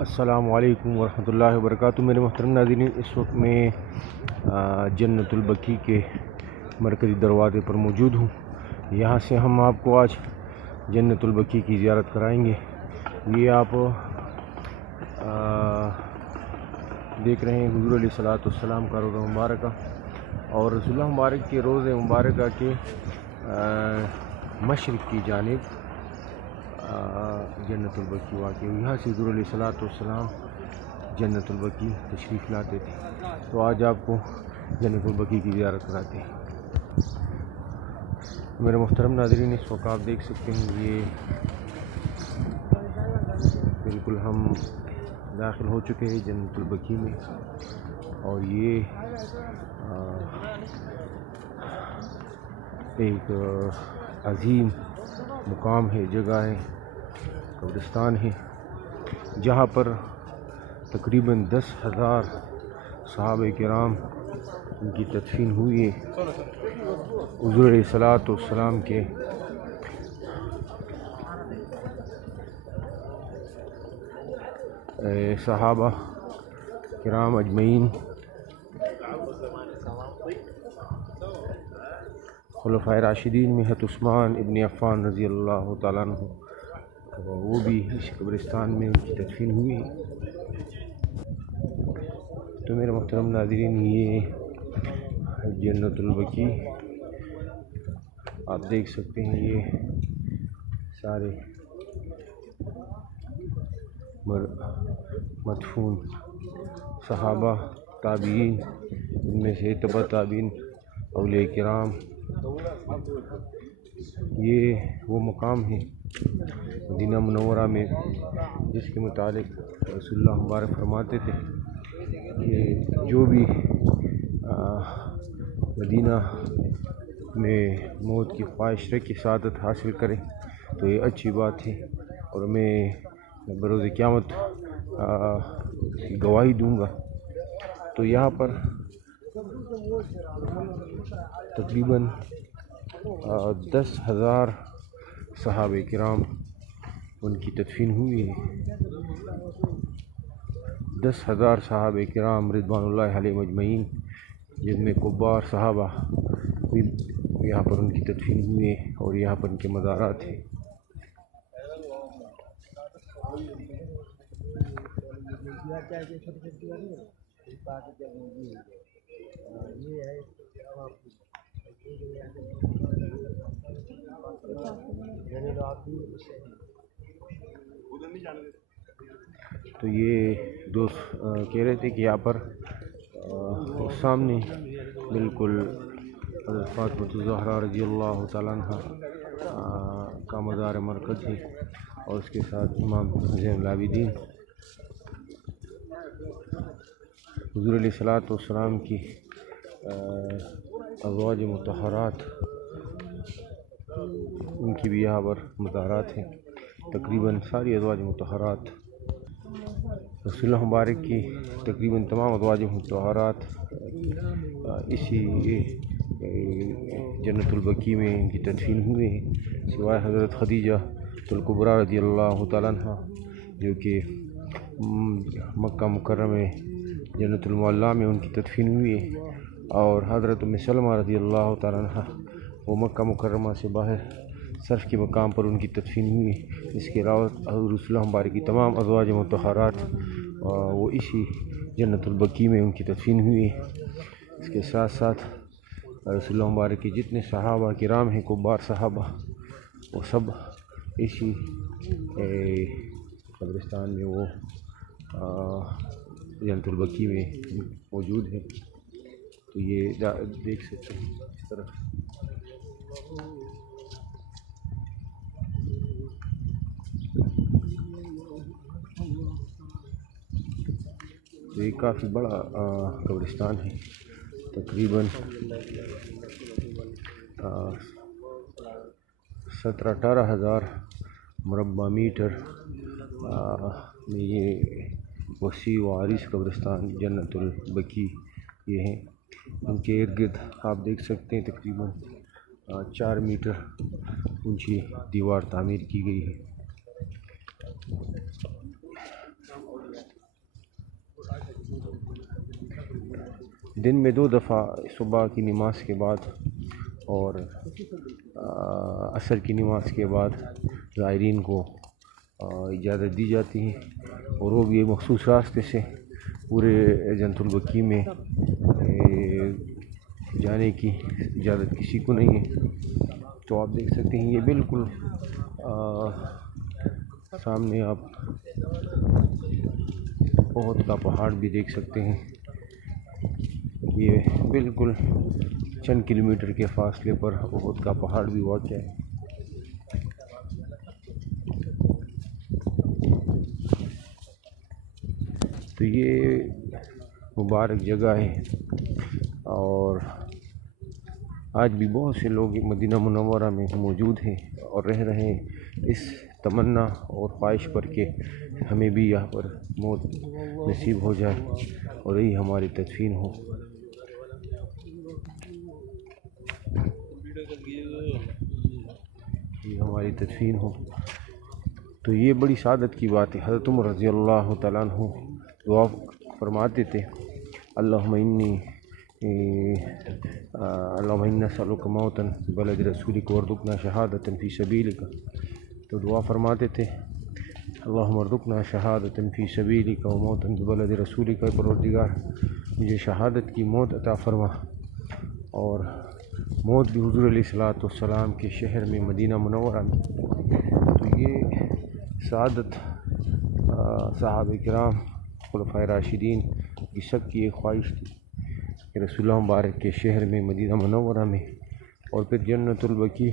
السلام علیکم ورحمۃ اللہ وبرکاتہ۔ میرے محترم ناظرین، اس وقت میں جنت البقیع کے مرکزی دروازے پر موجود ہوں۔ یہاں سے ہم آپ کو آج جنت البقیع کی زیارت کرائیں گے۔ یہ آپ دیکھ رہے ہیں حضور علیہ الصلوۃ والسلام کا روضہ مبارکہ، اور رسول اللہ مبارک کے روضہ مبارکہ کے مشرق کی جانب جنت البقیع واقع ہے۔ یہاں سے حضور علیہ الصلوۃ والسلام جنت البقیع تشریف لاتے تھے، تو آج آپ کو جنت البقیع کی زیارت کراتے ہیں۔ میرے محترم ناظرین، اس وقت آپ دیکھ سکتے ہیں یہ بالکل ہم داخل ہو چکے ہیں جنت البقیع میں، اور یہ ایک عظیم مقام ہے، جگہ ہے، قبرستان ہے، جہاں پر تقریباً 10,000 صحابہ کرام ان کی تدفین ہوئی ہے۔ حضور علیہ الصلوۃ والسلام کے صحابہ کرام اجمعین، خلفائے راشدین میں حضرت عثمان ابن عفان رضی اللہ تعالیٰ عنہ، وہ بھی اس قبرستان میں ان کی تدفین ہوئی ہے۔ تو میرے محترم ناظرین، یہ جنت البقیع آپ دیکھ سکتے ہیں، یہ سارے مدفون صحابہ، تابعین، ان میں سے تبع تابعین، اولیاء کرام، یہ وہ مقام ہے مدینہ منورہ میں جس کے متعلق رسول اللہ مبارک فرماتے تھے کہ جو بھی مدینہ میں موت کی خواہش رکھ کے سعادت حاصل کرے تو یہ اچھی بات ہے، اور میں بروز قیامت کی گواہی دوں گا۔ تو یہاں پر تقریباً 10,000 صحابہ کرام ان کی تدفین ہوئی ہے۔ 10,000 صحابہ کرام رضوان اللہ علیہم اجمعین، جن میں کبار صحابہ بھی یہاں پر ان کی تدفین ہوئی ہے، اور یہاں پر ان کے مزارات ہیں۔ تو یہ دوست کہہ رہے تھے کہ یہاں پر سامنے بالکل حضرت فاطمہ الزہرا رضی اللہ تعالیٰ عنہ کا مزار مرکز ہے، اور اس کے ساتھ امام زین العابدین، حضور علیہ الصلوۃ والسلام کی ازواج مطہرات، ان کی بھی یہاں پر مزارات ہیں۔ تقریباً ساری ازواج مطہرات، رسول اللہ مبارک کی تقریباً تمام ازواج مطہرات اسی جنت البقیع میں ان کی تدفین ہوئے ہیں، سوائے حضرت خدیجہ الکبریٰ رضی اللہ تعالیٰ عنہ، جو کہ مکہ مکرمہ جنت المعلیٰ میں ان کی تدفین ہوئی ہے، اور حضرت ام سلمہ رضی اللہ تعالیٰ عنہ، وہ مکہ مکرمہ سے باہر صرف کے مقام پر ان کی تدفین ہوئی ہے۔ اس کے علاوہ حضور رسول اللہ مبارک کی تمام ازواج مطہرات وہ اسی جنت البقیع میں ان کی تدفین ہوئی ہے۔ اس کے ساتھ ساتھ رسول اللہ مبارک کے جتنے صحابہ کرام ہیں، کبار صحابہ، وہ سب اسی قبرستان میں وہ جنت البقیع میں موجود ہے۔ تو یہ دیکھ سکتے ہیں اس طرف۔ تو یہ کافی بڑا قبرستان ہے، تقریباً 17-18 ہزار مربع میٹر میں یہ وسیع و عریض قبرستان جنت البقیع یہ ہیں۔ ان کے ارد گرد آپ دیکھ سکتے ہیں تقریباً 4 میٹر اونچی دیوار تعمیر کی گئی ہے۔ دن میں 2 دفعہ صبح کی نماز کے بعد اور عصر کی نماز کے بعد زائرین کو اجازت دی جاتی ہے، اور وہ بھی ایک مخصوص راستے سے پورے جنت البقیع میں جانے کی اجازت کسی کو نہیں ہے۔ تو آپ دیکھ سکتے ہیں یہ بالکل سامنے آپ احد کا پہاڑ بھی دیکھ سکتے ہیں، یہ بالکل چند کلومیٹر کے فاصلے پر احد کا پہاڑ بھی واقع ہے۔ تو یہ مبارک جگہ ہے، اور آج بھی بہت سے لوگ مدینہ منورہ میں موجود ہیں اور رہ رہے ہیں اس تمنا اور خواہش پر کہ ہمیں بھی یہاں پر موت نصیب ہو جائے اور یہی ہماری تدفین ہو۔ یہ ہماری تدفین ہو، تو یہ بڑی سعادت کی بات ہے۔ حضرت عمر رضی اللہ تعالیٰ عنہ دعا فرماتے تھے، اللہم انی نسألک موتا بلد رسولک وارزقنا شہادتا فی سبیلک۔ تو دعا فرماتے تھے، اللہم ارزقنا شہادتا فی سبیلک وموتا بلد رسولک، پروردگار مجھے شہادت کی موت عطا فرما، اور موت بھی حضور علیہ السلام کے شہر میں مدینہ منورہ میں۔ تو یہ سعادت صحابہ کرام خلفائے راشدین کی سب کی ایک خواہش تھی کہ رسول اللہ مبارک کے شہر میں مدینہ منورہ میں، اور پھر جنت البقیع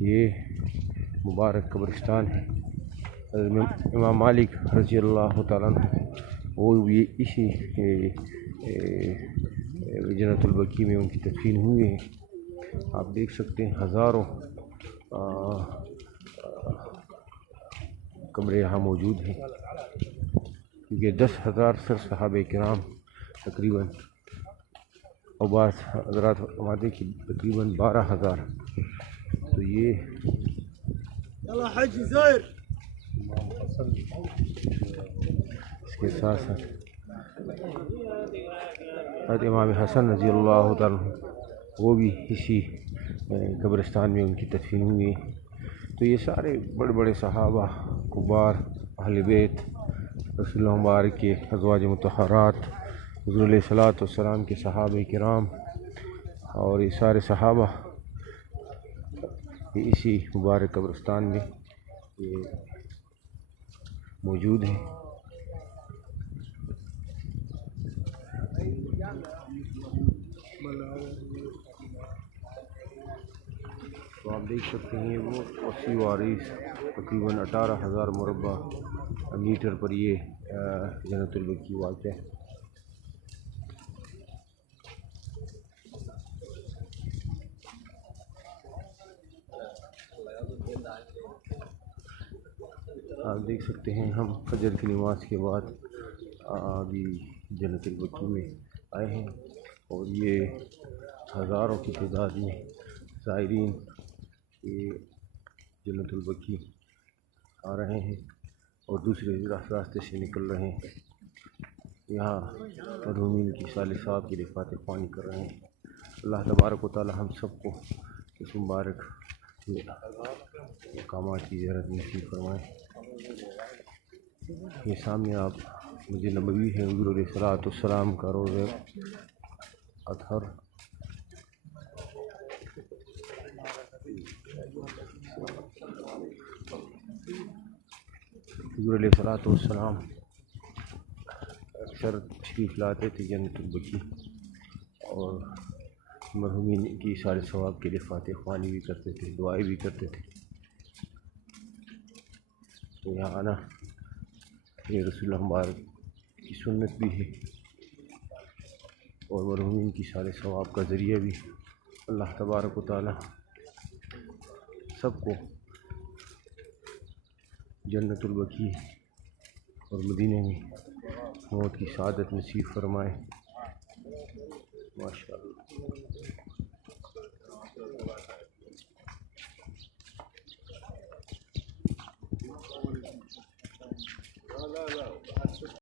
یہ مبارک قبرستان ہے۔ امام مالک رضی اللہ تعالیٰ عنہ وہ بھی اسی جنت البقیع میں ان کی تدفین ہوئی ہے۔ آپ دیکھ سکتے ہیں ہزاروں قبریں یہاں موجود ہیں، کیونکہ 10,000 صحابہ کرام تقریباً، اور بعض حضرات فرماتے کہ تقریباً 12,000۔ تو یہ اس کے ساتھ ساتھ حضرت امام حسن رضی اللہ تعالیٰ عنہ وہ بھی اسی قبرستان میں ان کی تدفین ہوئی ہے۔ تو یہ سارے بڑے بڑے صحابہ کبار، اہل بیت رسول اللہ مبارک کے ازواج مطہرات، حضور علیہ السلام کے صحابہ کرام، اور یہ سارے صحابہ یہ اسی مبارک قبرستان میں یہ موجود ہیں۔ تو آپ دیکھ سکتے ہیں وہ وسیع و عریض تقریباً 18,000 مربع میٹر پر یہ جنت البقیع واقع ہے۔ آپ دیکھ سکتے ہیں ہم فجر کی نماز کے بعد ابھی جنت البقیع میں آئے ہیں، اور یہ ہزاروں کی تعداد میں زائرین یہ جنت البقیع آ رہے ہیں اور دوسرے راستے سے نکل رہے ہیں، یہاں مرحومین کی سال صاحب کے لیے فاتح خوانی کر رہے ہیں۔ اللہ تبارک و تعالی ہم سب کو اس مبارک مقامات کی زیارت نصیب فرمائے۔ یہ سامنے آپ مسجد نبوی ہے، حضور علیہ السلام کا روضہ اطہر۔ حضور علیہ السلام اکثر تشریف لاتے تھے جنت البقیع، اور مرحومین کی سارے ثواب کے لیے فاتح خوانی بھی کرتے تھے، دعائیں بھی کرتے تھے۔ تو یہاں آنا یہ رسول اللہ مبارک کی سنت بھی ہے، اور مرحومین کی سارے ثواب کا ذریعہ بھی۔ اللہ تبارک و تعالی سب کو جنت البقیع اور مدینہ میں موت کی سعادت نصیب فرمائے۔ ماشاءاللہ۔